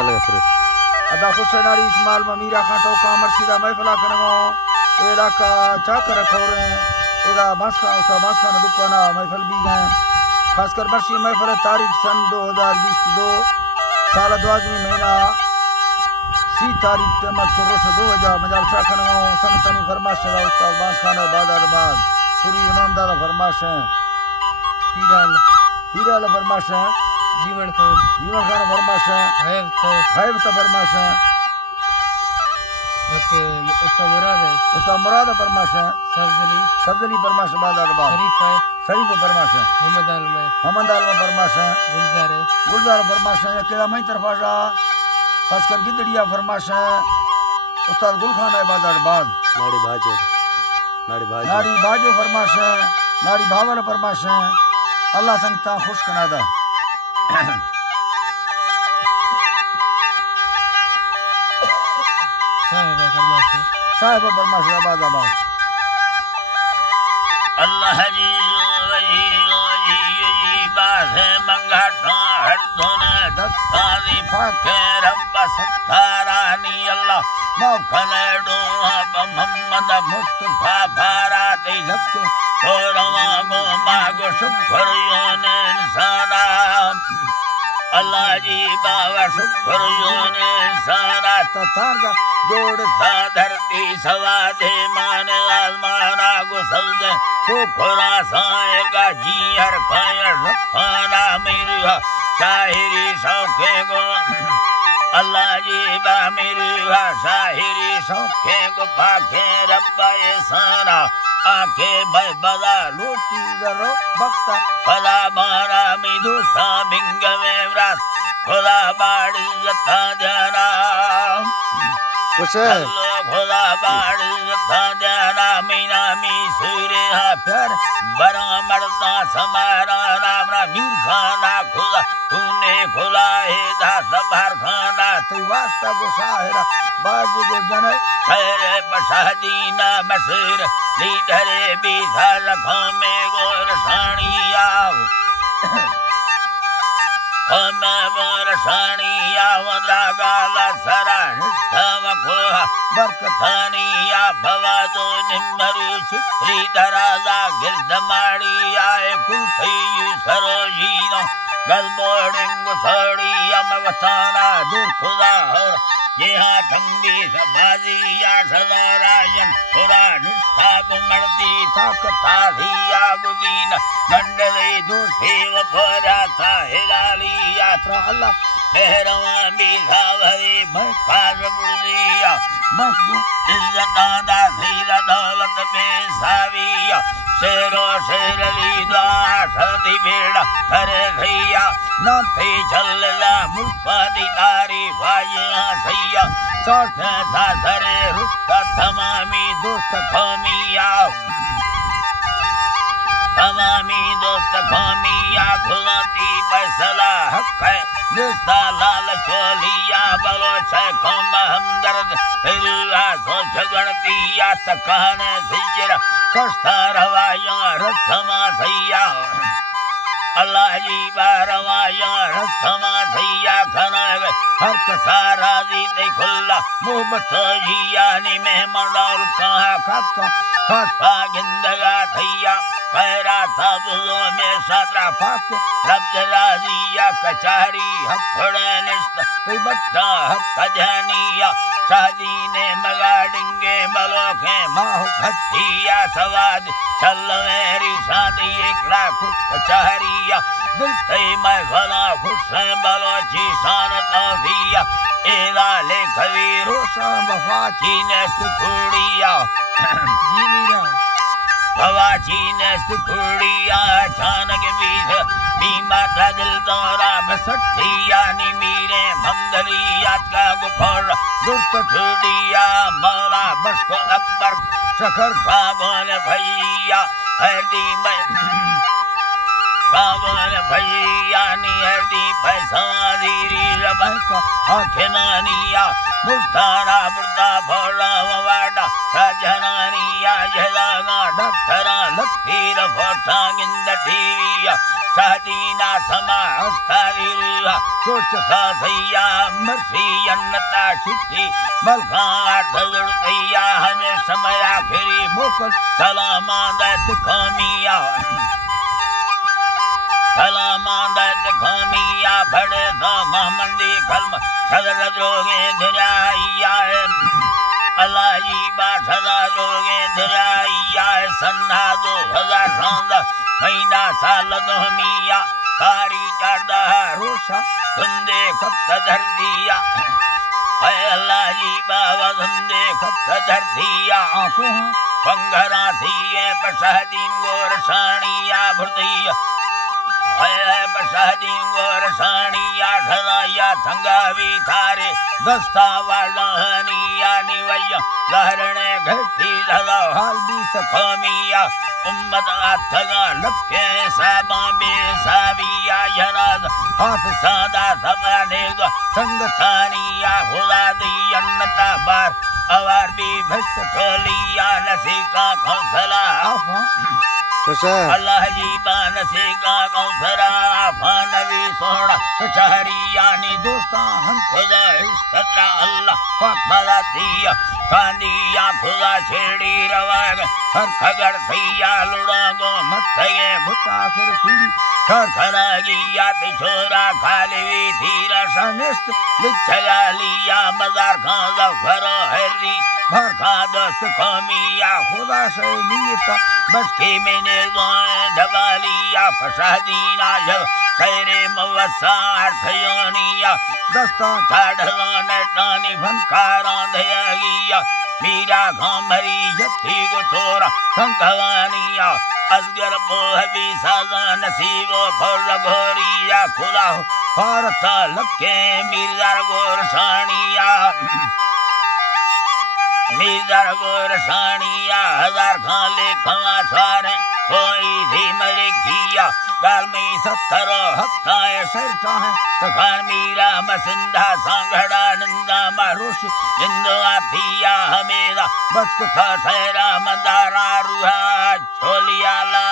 अदा खुशनारी इस्माइल ममीरा खां टोका मर्शिदा महफिला करनो इलाका चाकर खोरे इदा मास्का उसा मास्का न दुकाना महफिल भी गए खासकर मर्शी महफिल तारीख सन 2022 साल 12 महीना सी तारीख तेमत कुरोश 2000 मजाल शाह करनो संतनी फरमाश दा उस्ताद बास खान बादर बाद पूरी इमाम दादा फरमाश है हीरा फरमाश है जीवन खान फरमाश है हैब तो फरमाश है उस्ताद मुराद फरमाश है सब्जली फरमाश बादर बाद शरीफ फरमाश है मोहम्मद आलम फरमाश है गुलजार फरमाश है केड़ा मई तरफा जा खासकर गिदड़िया फरमाश है उस्ताद गुल खान है बादर बाद नाड़ी भाजो फरमाश है नाड़ी भावल फरमाश है अल्लाह संगता खुश कनादा साहिब फरमाश आबाद अल्लाह जी बाज़े मंगाटा हदोने दस्तारी फाके रब्ब सत्तारानी अल्लाह मौखने डोहा मोहम्मद मुस्तफा फारा दे लक्के तो रवागो मागो शुक्र योने इंसाना अल्लाह जी बाबा शुक्र योने इंसाना ततारगा जोड़ सा धरती सवा दे माने आसमाना गुसल को खुरा साएगा जी हर खाया रफाना मेरी शाहिरी शौके गो अल्लाह जी बा मेरी शाहिरी शौके गो पाके रब्बा ये सारा आके भाई बदा लूटी दरो बख्ता खुदा मारा मी दोस्ता बिंग में व्रत खुदा बाड़ी जता जाना खुदा बाड़ी जता जाना मीना मी सूरे हा प्यार बरा मरदा समारा रामरा मीर खाना खुदा तूने खुला है दा सबार खाना तू वास्ता गो शाहरा बाज गो जने शेरे पशादीना मसूर लीडरे भी घर में गोर साणिया हमें गोर साणिया वंद्रा गाला सरा निष्ठम को बरकथानिया भवादो निम्मरु छित्री दराजा गिरदमाड़िया कुलथी सरोजीनो गलबोडिंग सोड़िया मवताना दूर खुदा और यहाँ ठंडी सबाजिया सदारायन पुरा निष्ठा गुमर्दी ताकता धिया गुदीन गंडले दूसरे वफरा था हिलालिया तो अल्लाह बहरवा बीघा भरे मकाज बुर्दिया मकबू इज्जतादा धीरा दौलत बेसाविया शेरो शेरली दाशदी बेड़ा करे धैया न थे चलला मुल्का दी तारी भाइया सैया चौथे साधरे रुस्ता तमामी दोस्त कौमिया तमामी दोस्त कौमिया खुलाती फैसला हक है निस्ता लाल चोलिया बलो शेखों हमदर्द फिरुआ सोच गणतिया तकाने सिजरा कष्टा रवाया रसमा सैया अल्लाह जी बारवाया रसमा सैया खना हर कसारा दी ते खुल्ला मोहब्बत जिया नि मेहमान कहा खाका खासा जिंदगा थैया खैरा तबलो में सदरा पाक रब राजिया कचारी हफड़े निस्त ते बट्टा हक जानिया शादी ने मगाड़ेंगे मलोखे माहु भत्तिया सवाद चल मेरी शादी एक लाख कचहरिया दिल ते मैं भला खुश है बलोची शान तविया एला ले खवी रोशा वफाची ने सुखुड़िया भवाची ने सुखुड़िया अचानक बीस बीमा दिल दौरा बसठिया नी मीरे ममदलिया का गुफर दुर्त छुड़िया मौला बसको अकबर शखर खाबन भैया हरदी खाबन भैया नी हरदी पैसादीरी रबका आखिमानिया मुर्तारा मुर्दा भोला वाडा सजनानिया जलागा डकरा लकीर फोटा गिंद टीविया शादीना समा हस्तारिया सोच सासैया मर्सी अन्नता छुट्टी मलका धजुड़ैया हमें समय आखिरी मोकल सलामादत कौमिया सलामादत कौमिया बड़े द महमदी कलम सदर जोगे दुराइया अलाजी बा सदा जोगे दुराइया सन्ना 2000 महीना साल दोमिया कारी चढ़दा रोशा धुंदे खत धर दिया अलाजी बाबा धुंदे खत धर दिया आंखों पंगरा सीए पशहदीन गोर साणिया भुर्दिया पशहदीन गोर साणिया ढलाया थंगावी थारे दस्ता वालहनिया निवैया लहरने घटी ढला हाल भी सखोमिया उम्मत आथगा लक्के साबा बेसाविया जनाज हाथ सादा सबने दो संगतानिया खुदा दी अन्नता बार अवार भी भस्त थोलिया नसीका कौसला अल्लाह जी बान से का कौसरा फानवी सोना कचहरिया नी दोस्ता हम खुदा इस्तरा अल्लाह पाक भला दिया कांदिया खुदा छेड़ी रवाग हर खगड़ थैया लुड़ागो मत्थगे मुताखिर कुड़ी खरखरा गिया तिछोरा खाली थीरा सनिस्त लिच्छगा लिया मजार खां जफरो हरी भर खा दोस्त कौमिया खुदा से नीता बस के मैंने ढवालिया फसादीना जब सैरे मवसार थयोनिया दस्ता छाड़लो नटानी भनकारा दयागिया मीरा घामरी जत्थी को तोरा संगवानिया असगर बोहबी साजा नसीबो फौर घोरिया खुदा भारता लक्के मीरदार गोर साणिया मीरदार गोर साणिया हजार खाले खवा सारे कोई भी मरे किया गाल में 70 हफ्ताए सरता है तखान मीरा मसिंधा सांगड़ा नंदा मारुष जिंदो आतिया हमेरा बस कुथा सहरा मंदारा रुहा छोलियाला।